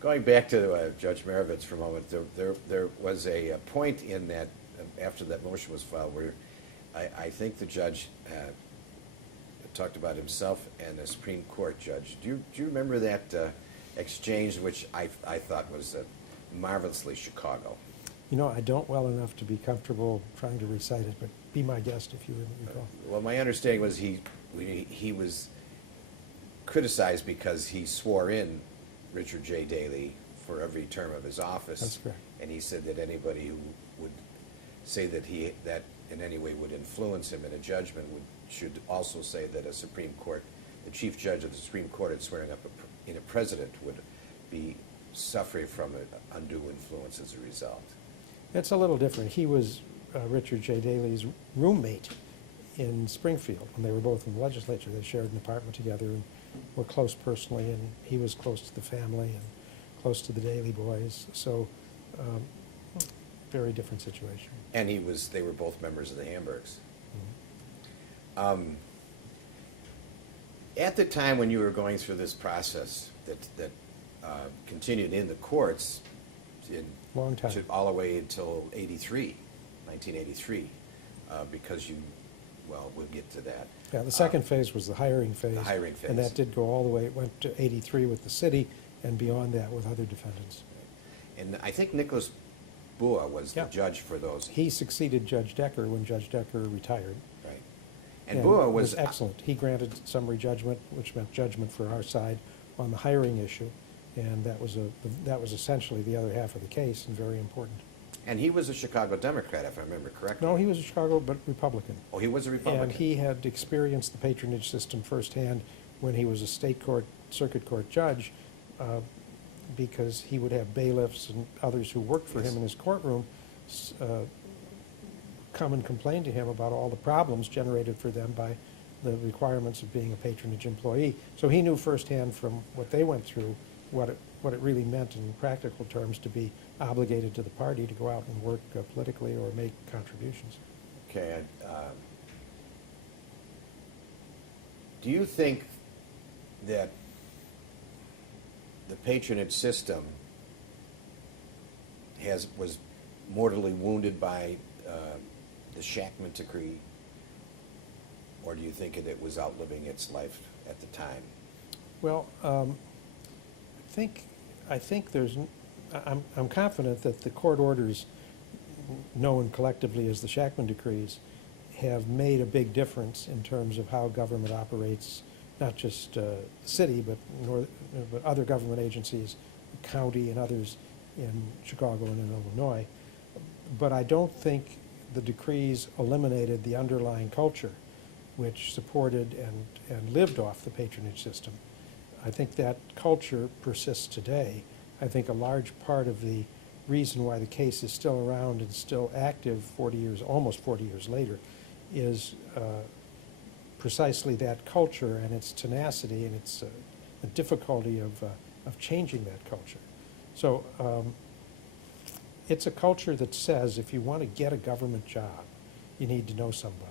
Going back to Judge Marovitz for a moment, there was a point in that, after that motion was filed, where I think the judge talked about himself and a Supreme Court judge. Do you remember that exchange, which I thought was marvelously Chicago? You know, I don't well enough to be comfortable trying to recite it, but be my guest if you recall. Well, my understanding was he was criticized because he swore in Richard J. Daley for every term of his office. That's correct. And he said that anybody who would say that that in any way would influence him in a judgment should also say that the chief judge of the Supreme Court had swearing up in a president would be suffering from an undue influence as a result. It's a little different. He was Richard J. Daley's roommate in Springfield when they were both in the legislature. They shared an apartment together and were close personally, and he was close to the family and close to the Daley boys. So, very different situation. And they were both members of the Hamburgs. Mm-hmm. At the time when you were going through this process that continued in the courts, Long time. All the way until 1983, because we'll get to that. Yeah, the second phase was the hiring phase. The hiring phase. And that did go all the way, it went to 83 with the city, and beyond that with other defendants. And I think Nicholas Bua was the judge for those. He succeeded Judge Decker when Judge Decker retired. Right. And Bua was excellent. He granted summary judgment, which meant judgment for our side on the hiring issue, and that was essentially the other half of the case, and very important. And he was a Chicago Democrat, if I remember correctly. No, he was a Chicago but Republican. Oh, he was a Republican. And he had experienced the patronage system firsthand when he was a state court, circuit court judge, because he would have bailiffs and others who worked for him in his courtroom come and complain to him about all the problems generated for them by the requirements of being a patronage employee. So he knew firsthand from what they went through what it really meant in practical terms to be obligated to the party to go out and work politically or make contributions. Okay. Do you think that the patronage system was mortally wounded by the Shakman decree, or do you think it was outliving its life at the time? Well, I think I'm confident that the court orders, known collectively as the Shakman decrees, have made a big difference in terms of how government operates, not just the city, but other government agencies, the county and others in Chicago and in Illinois. But I don't think the decrees eliminated the underlying culture which supported and lived off the patronage system. I think that culture persists today. I think a large part of the reason why the case is still around and still active almost 40 years later, is precisely that culture and its tenacity and its the difficulty of changing that culture. So it's a culture that says if you want to get a government job, you need to know somebody.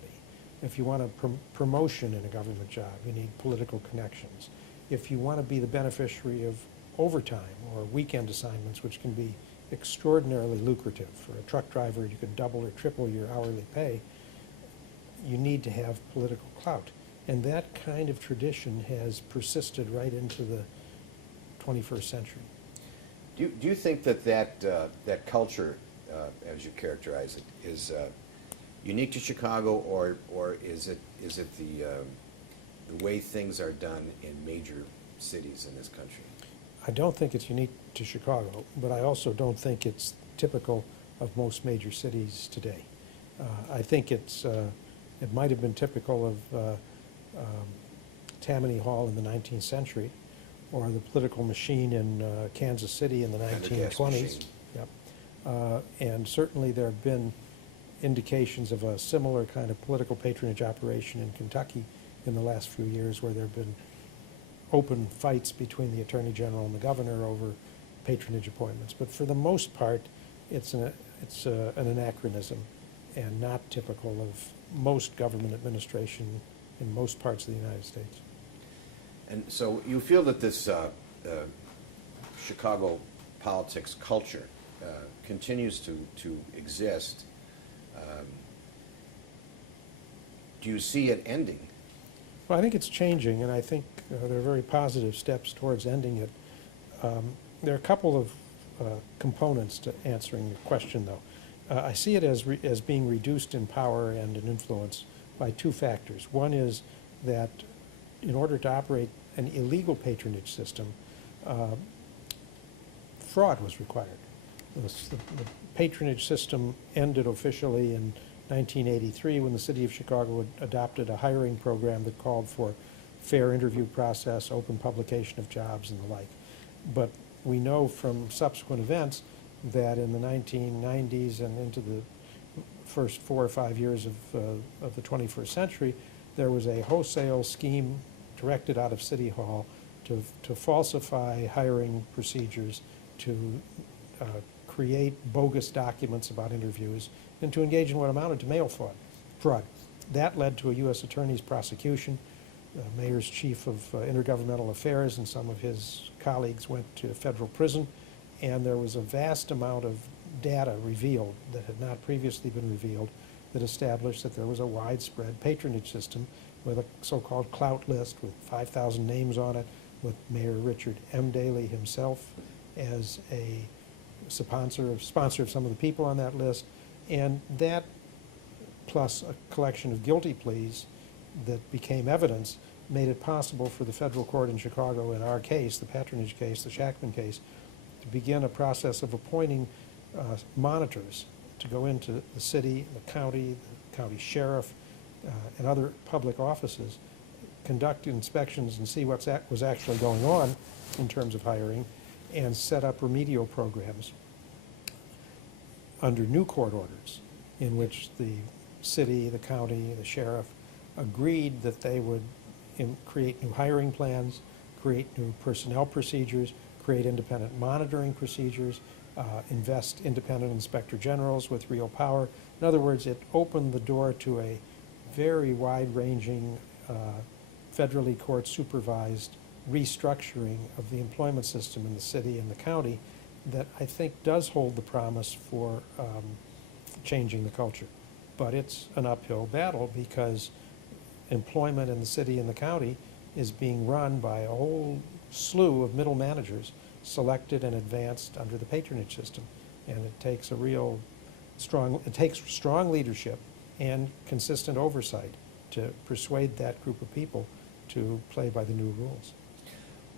If you want a promotion in a government job, you need political connections. If you want to be the beneficiary of overtime or weekend assignments, which can be extraordinarily lucrative. For a truck driver, you could double or triple your hourly pay. You need to have political clout. And that kind of tradition has persisted right into the 21st century. Do you think that culture, as you characterize it, is unique to Chicago, or is it the way things are done in major cities in this country? I don't think it's unique to Chicago, but I also don't think it's typical of most major cities today. I think it might have been typical of Tammany Hall in the 19th century, or the political machine in Kansas City in the 1920s. Yep. And certainly there have been indications of a similar kind of political patronage operation in Kentucky in the last few years, where there have been open fights between the Attorney General and the Governor over patronage appointments. But for the most part, it's an anachronism and not typical of most government administration in most parts of the United States. And so you feel that this Chicago politics culture continues to exist, do you see it ending? Well, I think it's changing, and I think there are very positive steps towards ending it. There are a couple of components to answering your question, though. I see it as being reduced in power and in influence by two factors. One is that in order to operate an illegal patronage system, fraud was required. The patronage system ended officially in 1983 when the city of Chicago adopted a hiring program that called for fair interview process, open publication of jobs, and the like. But we know from subsequent events that in the 1990s and into the first 4 or 5 years of the 21st century, there was a wholesale scheme directed out of City Hall to falsify hiring procedures, to create bogus documents about interviews, and to engage in what amounted to mail fraud. That led to a U.S. attorney's prosecution. The mayor's chief of intergovernmental affairs and some of his colleagues went to federal prison, and there was a vast amount of data revealed that had not previously been revealed that established that there was a widespread patronage system with a so-called clout list with 5,000 names on it, with Mayor Richard M. Daley himself as a sponsor of some of the people on that list, and that plus a collection of guilty pleas that became evidence made it possible for the federal court in Chicago, in our case, the patronage case, the Shakman case, to begin a process of appointing monitors to go into the city, the county sheriff, and other public offices, conduct inspections and see what was actually going on in terms of hiring, and set up remedial programs under new court orders in which the city, the county, the sheriff agreed that they would create new hiring plans, create new personnel procedures, create independent monitoring procedures, invest independent inspector generals with real power. In other words, it opened the door to a very wide-ranging, federally court-supervised restructuring of the employment system in the city and the county that I think does hold the promise for changing the culture. But it's an uphill battle because employment in the city and the county is being run by a whole slew of middle managers selected and advanced under the patronage system. And it takes strong leadership and consistent oversight to persuade that group of people to play by the new rules.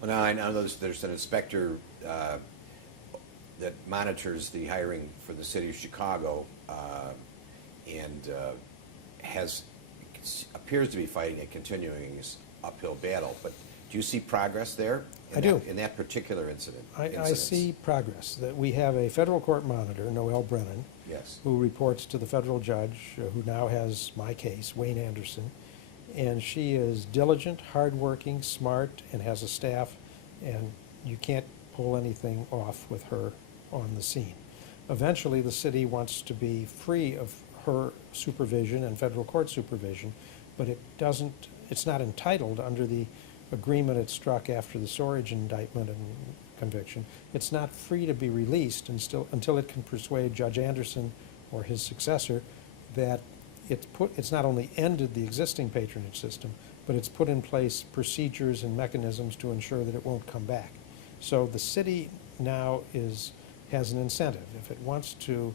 Well, now I know there's an inspector that monitors the hiring for the city of Chicago and appears to be fighting a continuing uphill battle. But do you see progress there? I do. In that particular incident? I see progress. That we have a federal court monitor, Noelle Brennan, yes, who reports to the federal judge who now has my case, Wayne Anderson. And she is diligent, hardworking, smart, and has a staff, and you can't pull anything off with her on the scene. Eventually, the city wants to be free of her supervision and federal court supervision, but it's not entitled under the agreement it struck after the Sorge indictment and conviction. It's not free to be released until it can persuade Judge Anderson or his successor that it's not only ended the existing patronage system, but it's put in place procedures and mechanisms to ensure that it won't come back. So the city now has an incentive. If it wants to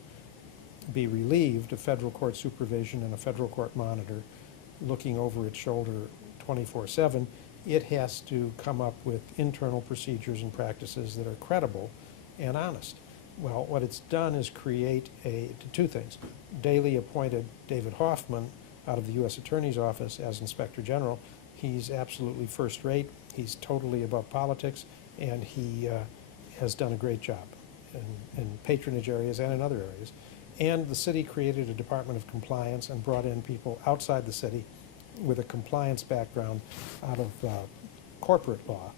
be relieved of federal court supervision and a federal court monitor looking over its shoulder 24/7, it has to come up with internal procedures and practices that are credible and honest. Well, what it's done is create two things. Daley appointed David Hoffman out of the U.S. Attorney's Office as Inspector General. He's absolutely first rate. He's totally above politics, and he has done a great job in patronage areas and in other areas. And the city created a Department of Compliance and brought in people outside the city with a compliance background out of corporate law.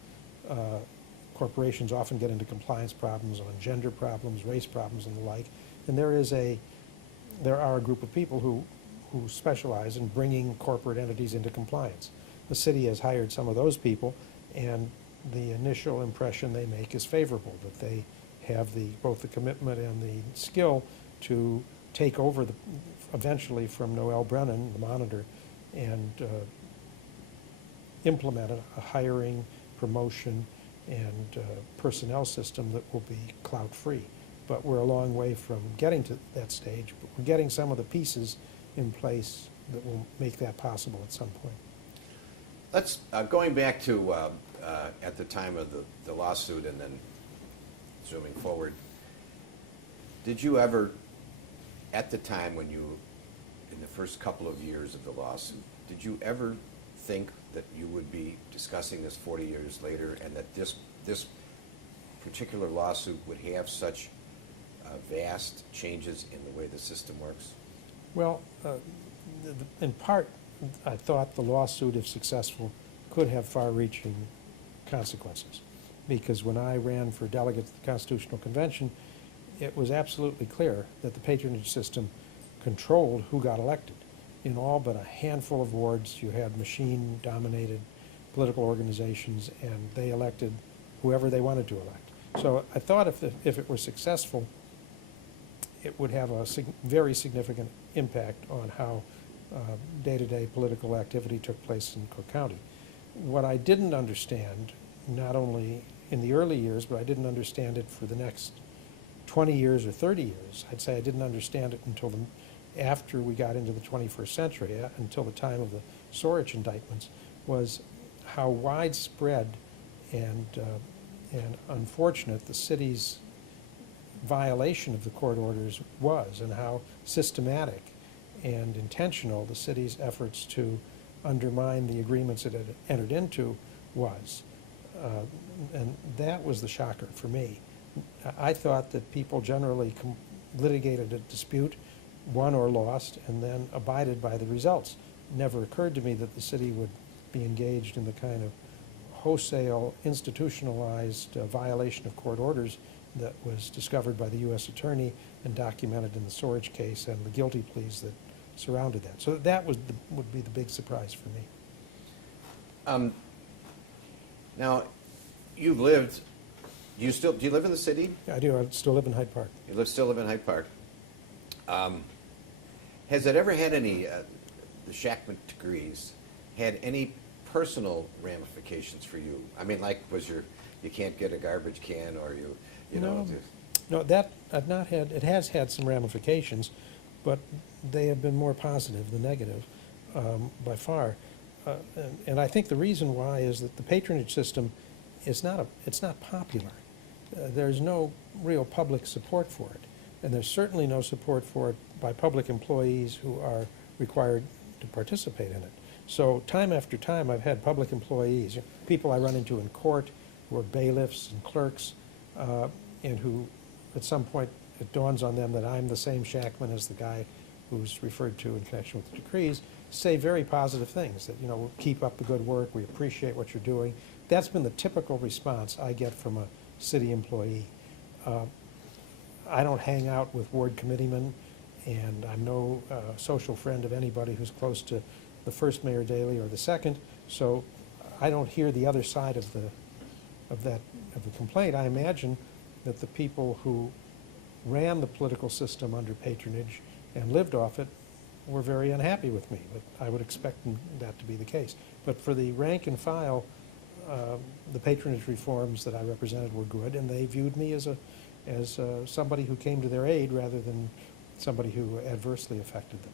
Corporations often get into compliance problems on gender problems, race problems, and the like. And there are a group of people who specialize in bringing corporate entities into compliance. The city has hired some of those people, and the initial impression they make is favorable, that they have both the commitment and the skill to take over eventually from Noel Brennan, the monitor, and implement a hiring, promotion, and personnel system that will be cloud-free. But we're a long way from getting to that stage, but we're getting some of the pieces in place that will make that possible at some point. Let's, going back to at the time of the lawsuit and then zooming forward, did you ever, at the time when you, in the first couple of years of the lawsuit, did you ever think that you would be discussing this 40 years later and that this particular lawsuit would have such vast changes in the way the system works? Well, in part, I thought the lawsuit, if successful, could have far-reaching consequences. Because when I ran for delegate to the Constitutional Convention, it was absolutely clear that the patronage system controlled who got elected. In all but a handful of wards, you had machine-dominated political organizations, and they elected whoever they wanted to elect. So I thought if it were successful, it would have a very significant impact on how day-to-day political activity took place in Cook County. What I didn't understand, not only in the early years, but I didn't understand it for the next 20 years or 30 years. I'd say I didn't understand it until after we got into the 21st century, until the time of the Sorich indictments, was how widespread and unfortunate the city's violation of the court orders was, and how systematic and intentional the city's efforts to undermine the agreements it had entered into was. And that was the shocker for me. I thought that people generally litigated a dispute, won or lost, and then abided by the results. It never occurred to me that the city would be engaged in the kind of wholesale, institutionalized violation of court orders that was discovered by the U.S. Attorney and documented in the Sorich case and the guilty pleas that surrounded that. So that would be the big surprise for me. Now, you've lived. Do you live in the city? I do. I still live in Hyde Park. You still live in Hyde Park. Has it ever had any, the Shakman decrees, had any personal ramifications for you? I mean, like, you can't get a garbage can, or you know. No, that I've not had. It has had some ramifications, but they have been more positive than negative, by far. And I think the reason why is that the patronage system is it's not popular. There's no real public support for it, and there's certainly no support for it by public employees who are required to participate in it. So time after time, I've had public employees, people I run into in court, who are bailiffs and clerks, and who, at some point, it dawns on them that I'm the same Shakman as the guy who's referred to in connection with the decrees, say very positive things, that, we'll keep up the good work, we appreciate what you're doing. That's been the typical response I get from a city employee. I don't hang out with ward committeemen, and I'm no social friend of anybody who's close to the first Mayor Daley or the second, so I don't hear the other side of the complaint. I imagine that the people who ran the political system under patronage and lived off it were very unhappy with me, but I would expect that to be the case. But for the rank and file, the patronage reforms that I represented were good, and they viewed me as somebody who came to their aid rather than somebody who adversely affected them.